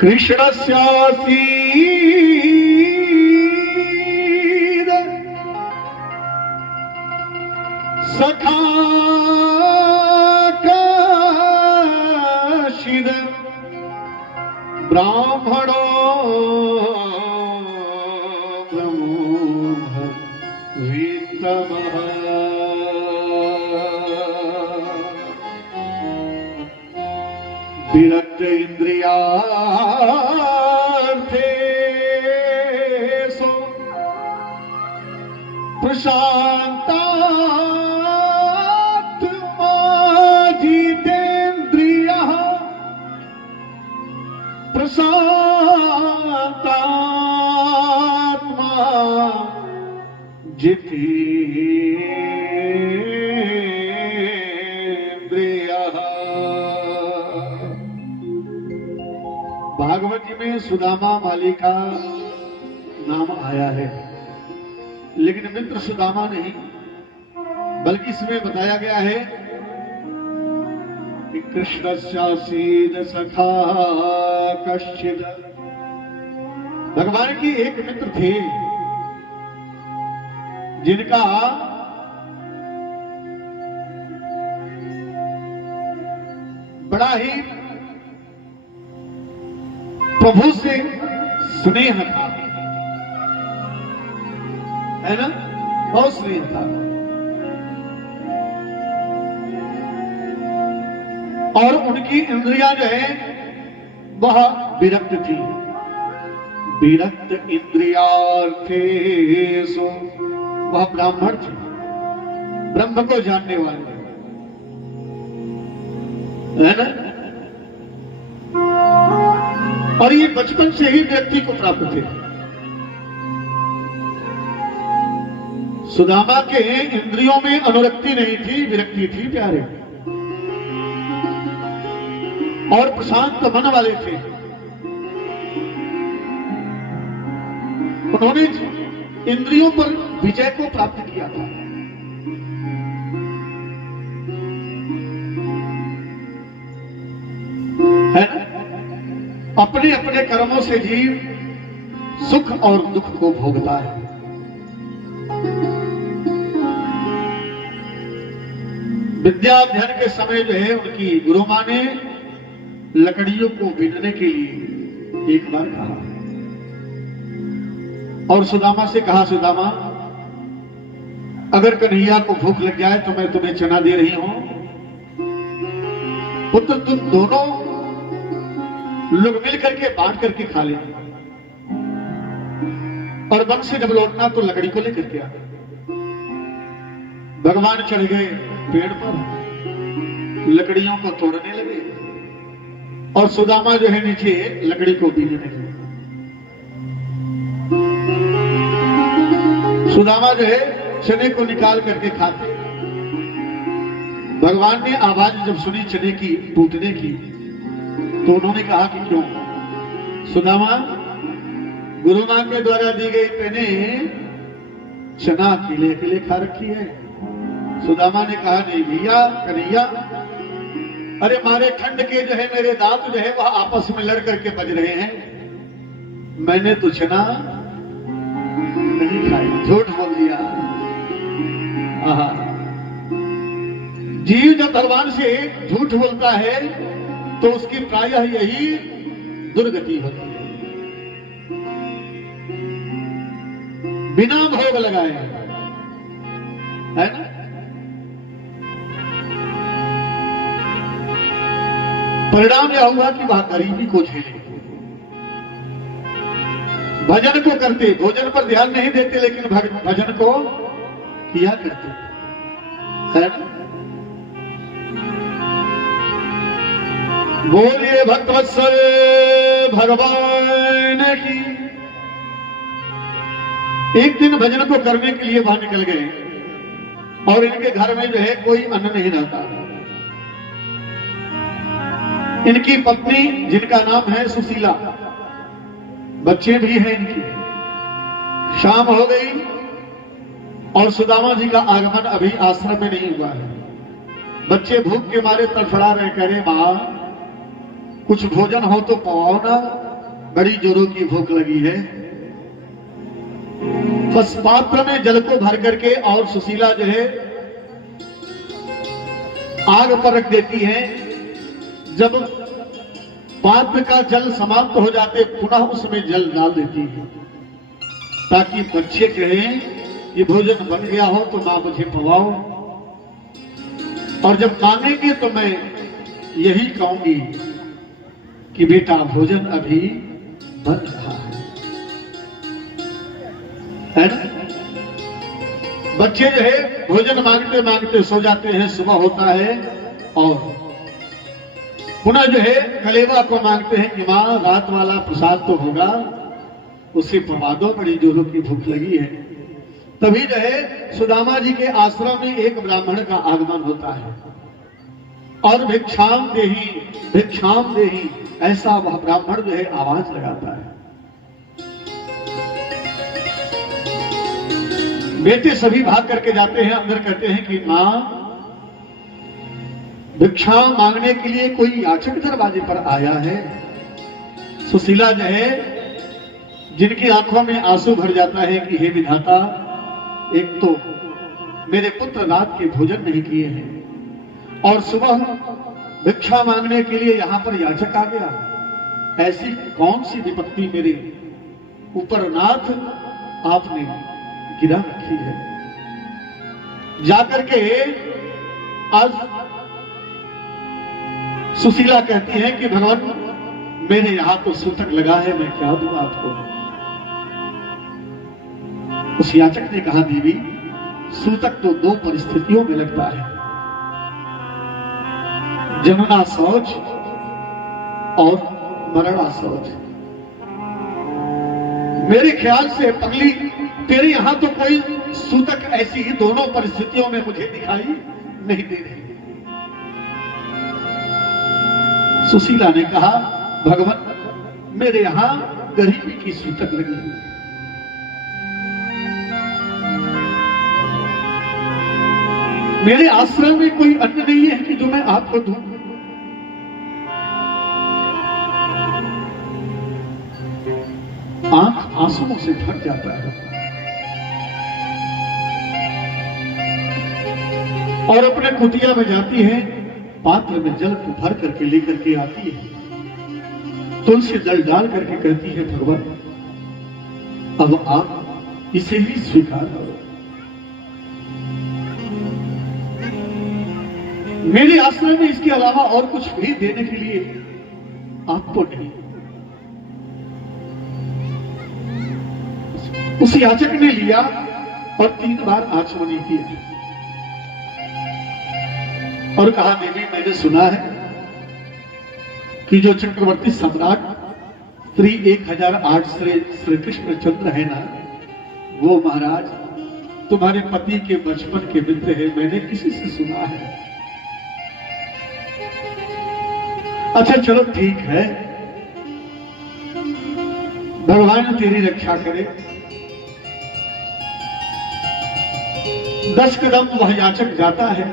कृष्णस्यासीद सखा काशिद ब्राह्मणो ब्रह्म वीतमः विरक्त इंद्रियार्थेषु प्रशान्तात्मा जितेन्द्रियः प्रशान्तात्मा जितेन्द्रियः। भागवत जी में सुदामा माली का नाम आया है, लेकिन मित्र सुदामा नहीं, बल्कि इसमें बताया गया है कि कृष्णस्यासीद सखा कश्चिद। भगवान की एक मित्र थे जिनका बड़ा ही प्रभु से स्नेह था, है ना, बहुत स्नेह था। और उनकी इंद्रियां जो है वह विरक्त थी। विरक्त इंद्रियार्थेषु, वह ब्राह्मण थे, ब्रह्म को जानने वाले, है ना। और ये बचपन से ही व्यक्ति को प्राप्त थे। सुदामा के इंद्रियों में अनुरक्ति नहीं थी, विरक्ति थी प्यारे, और प्रशांत मन वाले थे। उन्होंने इंद्रियों पर विजय को प्राप्त किया था। है ना? अपने अपने कर्मों से जीव सुख और दुख को भोगता है। विद्या अध्ययन के समय जो है उनकी गुरु मां ने लकड़ियों को बीनने के लिए एक बार कहा और सुदामा से कहा, सुदामा अगर कन्हैया को भूख लग जाए तो मैं तुम्हें चना दे रही हूं, पुत्र तुम दोनों लोग मिल करके बांट करके खा लेना, और वन से जब लौटना तो लकड़ी को लेकर के आ। भगवान चढ़ गए पेड़ पर, लकड़ियों को तोड़ने लगे और सुदामा जो है नीचे लकड़ी को बीनने लगे। सुदामा जो है चने को निकाल करके खाते। भगवान ने आवाज जब सुनी चने की टूटने की तो उन्होंने कहा कि क्यों? सुदामा, गुरु मां के द्वारा दी गई पेने चना अकेले अकेले खा रखी है। सुदामा ने कहा, नहीं भैया, कन्हैया, अरे मारे ठंड के जो है मेरे दांत जो है वह आपस में लड़ करके बज रहे हैं, मैंने तो चना नहीं खाया। झूठ बोल दिया। जीव जब भगवान से झूठ बोलता है तो उसकी प्रायः यही दुर्गति होती है। बिना भोग लगाए, है ना। परिणाम यह हुआ कि वह गरीबी को झेले। भजन को करते, भोजन पर ध्यान नहीं देते, लेकिन भजन को किया करते, है ना। बोलिए भक्तवत्सल भगवान की। एक दिन भजन को करने के लिए वहां निकल गए और इनके घर में जो है कोई अन्न नहीं रहता। इनकी पत्नी जिनका नाम है सुशीला, बच्चे भी हैं इनके। शाम हो गई और सुदामा जी का आगमन अभी आश्रम में नहीं हुआ है। बच्चे भूख के मारे तड़फड़ा रहे, कह रहे मां कुछ भोजन हो तो पवाओ ना, बड़ी जोरों की भूख लगी है। बस पात्र में जल को भर करके और सुशीला जो है आग पर रख देती है। जब पात्र का जल समाप्त हो जाते पुनः उसमें जल डाल देती है, ताकि बच्चे कहें ये भोजन बन गया हो तो मां मुझे पवाओ। और जब मांगेंगे तो मैं यही कहूंगी कि बेटा भोजन अभी बन रहा है ना? बच्चे जो है भोजन मांगते मांगते सो जाते हैं। सुबह होता है और पुनः जो है कलेवा को मांगते हैं कि मां रात वाला प्रसाद तो होगा, उसे पवा दो, बड़ी जोरों की भूख लगी है। तभी जो है सुदामा जी के आश्रम में एक ब्राह्मण का आगमन होता है और भिक्षाम देही ऐसा वह ब्राह्मण जो है आवाज लगाता है। बेटे सभी भाग करके जाते हैं, अंदर कहते हैं कि मां भिक्षा मांगने के लिए कोई याचक दरवाजे पर आया है। सुशीला जो है जिनकी आंखों में आंसू भर जाता है कि हे विधाता, एक तो मेरे पुत्र रात के भोजन नहीं किए हैं और सुबह भिक्षा मांगने के लिए यहां पर याचक आ गया। ऐसी कौन सी विपत्ति मेरे ऊपर नाथ आपने गिरा रखी है। जाकर के आज सुशीला कहती है कि भगवान मेरे यहां तो सूतक लगा है, मैं क्या दूं आपको। उस याचक ने कहा देवी सूतक तो दो परिस्थितियों में लगता है, जन्मना शौच और मरना शौच। मेरे ख्याल से पगली तेरे यहां तो कोई सूतक ऐसी ही दोनों परिस्थितियों में मुझे दिखाई नहीं दे रही। सुशीला ने कहा भगवान मेरे यहां गरीबी की सूतक लगी हुई है। मेरे आश्रम में कोई अन्न नहीं है कि जो मैं आपको दूं। आंख आंसुओं से भर जाता है और अपने कुटिया में जाती है, पात्र में जल को भर करके लेकर के आती है, तुलसी जल डाल करके कहती है भगवान अब आप इसे ही स्वीकार करो। मेरे आश्रम में इसके अलावा और कुछ भी देने के लिए आपको नहीं। उस याचक ने लिया और 3 बार आचमनी किया और कहा देवी मैंने सुना है कि जो चक्रवर्ती सम्राट श्री 1008 श्री कृष्ण चंद्र है ना, वो महाराज तुम्हारे पति के बचपन के मित्र है, मैंने किसी से सुना है। अच्छा चलो ठीक है, भगवान तेरी रक्षा करे। 10 कदम वह याचक जाता है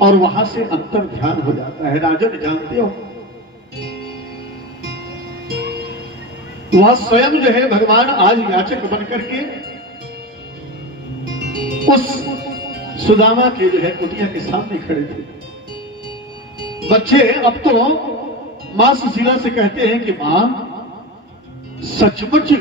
और वहां से अंतर ध्यान हो जाता है। राजन जानते हो वह स्वयं जो है भगवान आज याचक बनकर के उस सुदामा के जो है कुटिया के सामने खड़े थे। बच्चे अब तो मां सुशीला से कहते हैं कि मां सचमुच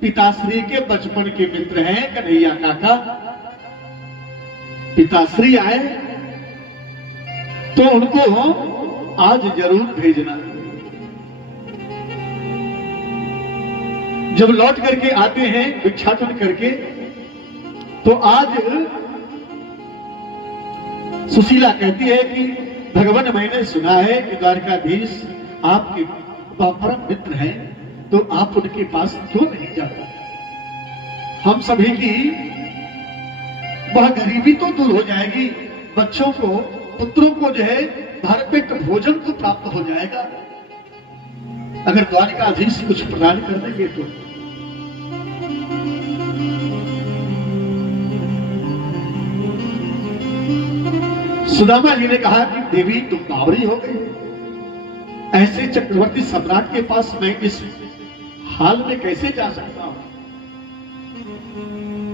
पिताश्री के बचपन के मित्र हैं कन्हैया काका, पिताश्री आए तो उनको आज जरूर भेजना। जब लौट करके आते हैं भिक्षाटन करके तो आज सुशीला कहती है कि भगवान मैंने सुना है कि द्वारकाधीश आपके परम मित्र हैं, तो आप उनके पास क्यों नहीं जाते। हम सभी की वह गरीबी तो दूर हो जाएगी, बच्चों को पुत्रों को जो है भरपेट भोजन तो प्राप्त हो जाएगा अगर द्वारकाधीश कुछ प्रदान कर देंगे तो। सुदामा जी ने कहा कि देवी तुम बावरी हो गई, ऐसे चक्रवर्ती सम्राट के पास मैं इस हाल में कैसे जा सकता हूं?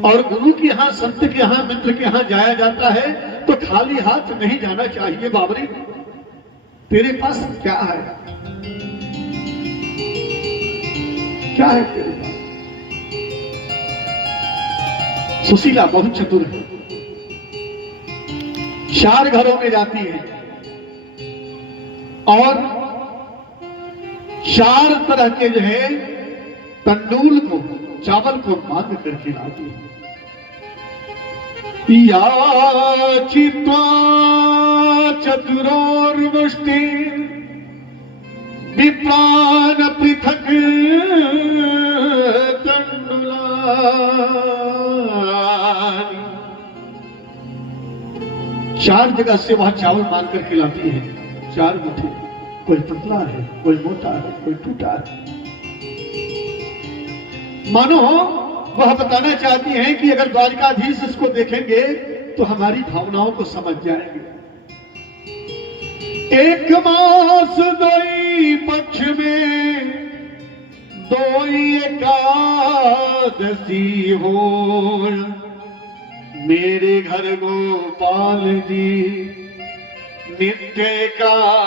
और गुरु के यहां, संत के यहां, मित्र के यहां जाया जाता है तो खाली हाथ नहीं जाना चाहिए। बाबरी, तेरे पास क्या है? क्या है तेरे पास? सुशीला बहुत चतुर है, 4 घरों में जाती है और 4 तरह के जो है तंदूल को, चावल को मांग करके लाती है। याचित्वा चतुरोर्मुष्टि विप्रान पृथक तंडुला। 4 जगह से वह चावल मांग कर खिलाती है, 4 मुट्ठी। कोई पतला है, कोई मोटा है, कोई टूटा है। मानो वह बताना चाहती हैं कि अगर द्वारकाधीश इसको देखेंगे तो हमारी भावनाओं को समझ जाएंगे। 1 मास 2 पक्ष में 2 एकादशी हो, मेरे घर गोपाल जी नित्य एकादशी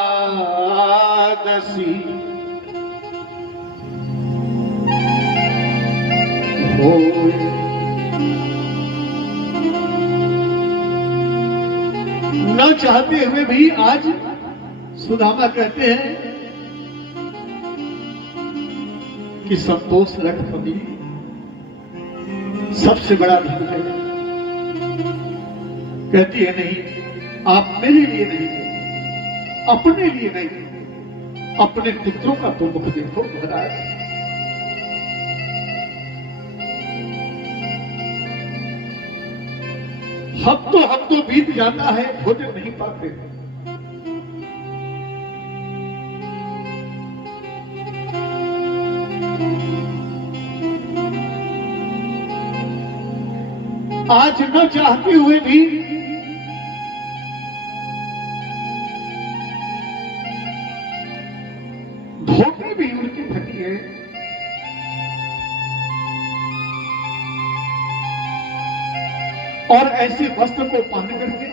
हो। न चाहते हुए भी आज सुदामा कहते हैं कि संतोष रख कभी सबसे बड़ा धन है। कहती है नहीं, आप मेरे लिए नहीं, अपने लिए नहीं, अपने पुत्रों का तो मुख देखो महाराज। हफ्तों बीत जाता है, भोजन नहीं पाते। आज न चाहते हुए भी धोती भी उनकी फटी है। और ऐसे वस्त्र को पहन करके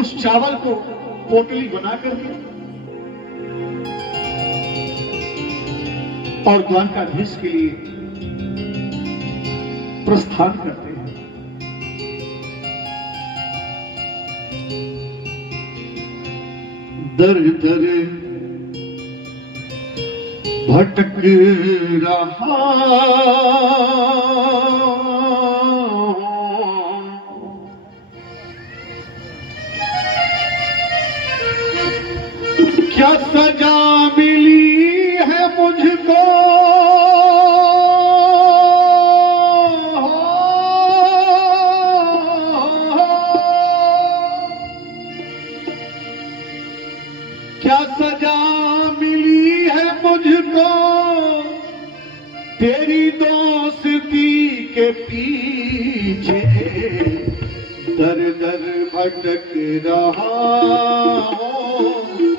उस चावल को पोटली बना करके और द्वारकाधीश के लिए प्रस्थान करते हैं। दर दर भटक रहा क्या सजा मिली है मुझको, क्या सजा मिली है मुझको तेरी दोस्ती के पीछे। दर दर भटक रहा हूँ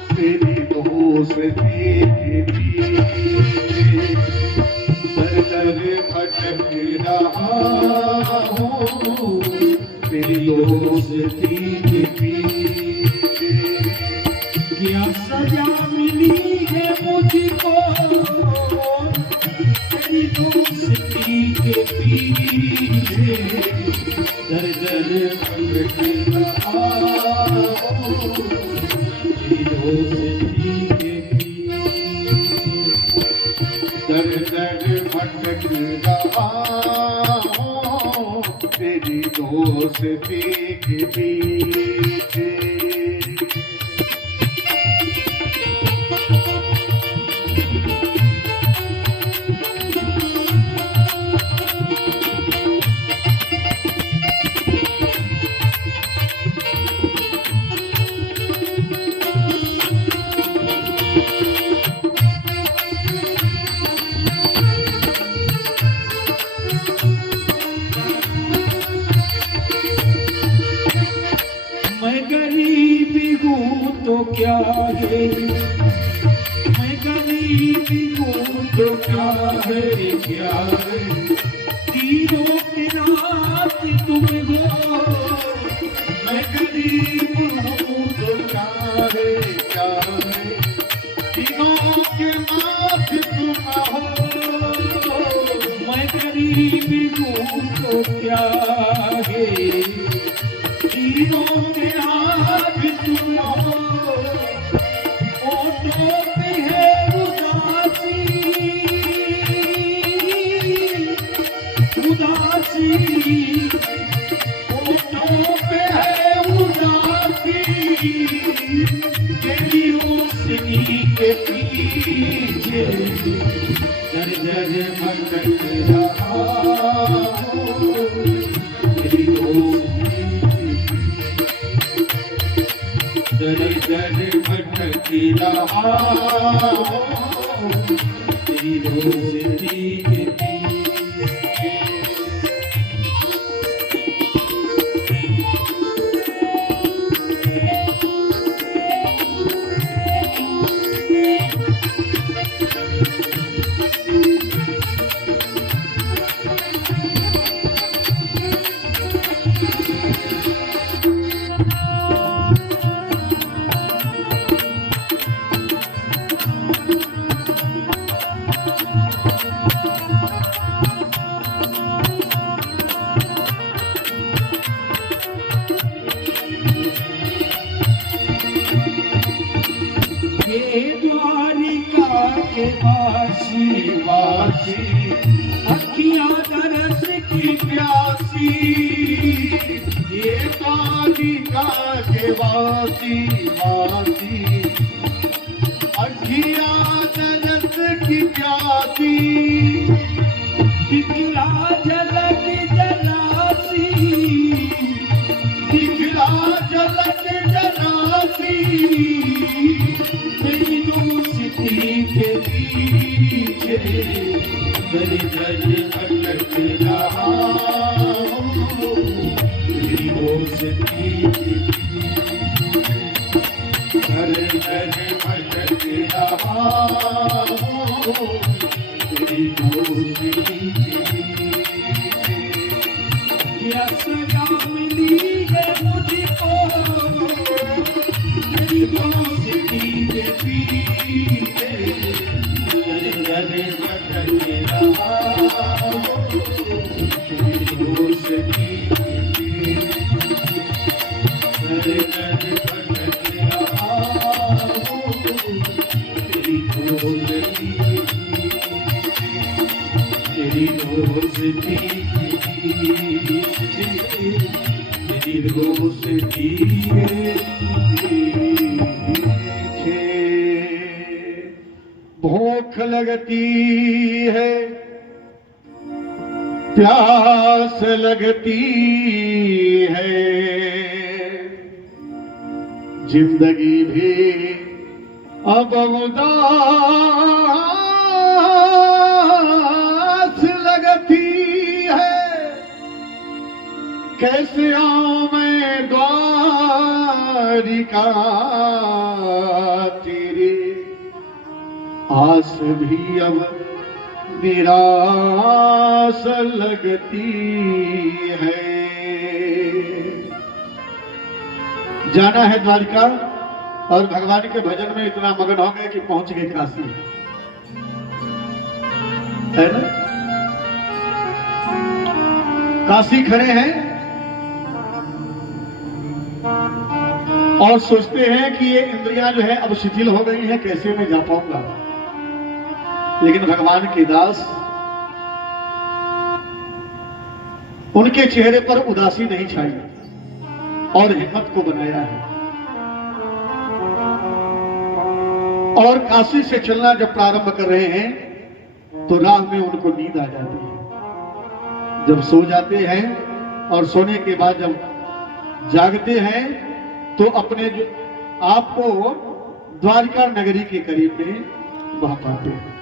तेरी दोस्ती के पीछे। दर दर भटक रहा हूँ तेरी दोस्ती के पीछे। क्या सजा मिली है मुझको तेरी दोस्ती के पीछे। दर दर भटक रहा हूँ तेरी दोस्ती के पीछे। दर दर भटक रहा हूँ तेरी दोस्ती के पीछे। हूँ तो क्या है, मैं गरीब हूँ तो क्या है, क्या है, तीनों के नाथ तुम हो, मैं गरीब हूँ तो क्या है, क्या है, तीनों के नाथ तुम हो। मैं गरीब हूँ तो क्या है, तीनों के नाथ तुम हो। ओठों पे है उदासी, उदासी, ओठों पे है उदासी, तेरी रोशनी के पीछे दर दर भटक रहा हूँ, तेरी रोशनी दर दर भटक रहा हूँ, तेरी रोशनी के पीछे। द्वारिका के वासी वासी, अखियां दरस की प्यासी, ये द्वारिका के वासी वासी, अखियां दरस की प्यासी, दिखला झलक जलासी, दिखला झलक जलासी, तेरी दोस्ती के पीछे दर दर भटक रहा हूँ, तेरी दोस्ती के दर दर भटक रहा हूँ, तेरी दोस्ती के। क्या सजा मिली है मुझको, तेरी दोस्ती के पीछे दर दर भटक रहा हूँ, तेरी दोस्ती के। दर दर भटक रहा हूँ, तेरी दोस्ती के। तेरी दोस्ती के पीछे, तेरी दोस्ती के पीछे। भूख लगती है, प्यास लगती है, जिंदगी भी अब उदास लगती है। कैसे आऊं मैं द्वारिका, तेरे आस भी अब निराश लगती है। जाना है द्वारिका और भगवान के भजन में इतना मगन हो गए कि पहुंच गए काशी, है ना। काशी खड़े हैं और सोचते हैं कि ये इंद्रियां जो है अब शिथिल हो गई हैं, कैसे मैं जा पाऊंगा। लेकिन भगवान के दास, उनके चेहरे पर उदासी नहीं छाई और हिम्मत को बनाया है। और काशी से चलना जब प्रारंभ कर रहे हैं तो राह में उनको नींद आ जाती है। जब सो जाते हैं और सोने के बाद जब जागते हैं तो अपने जो आपको द्वारिका नगरी के करीब में वह पाते हैं।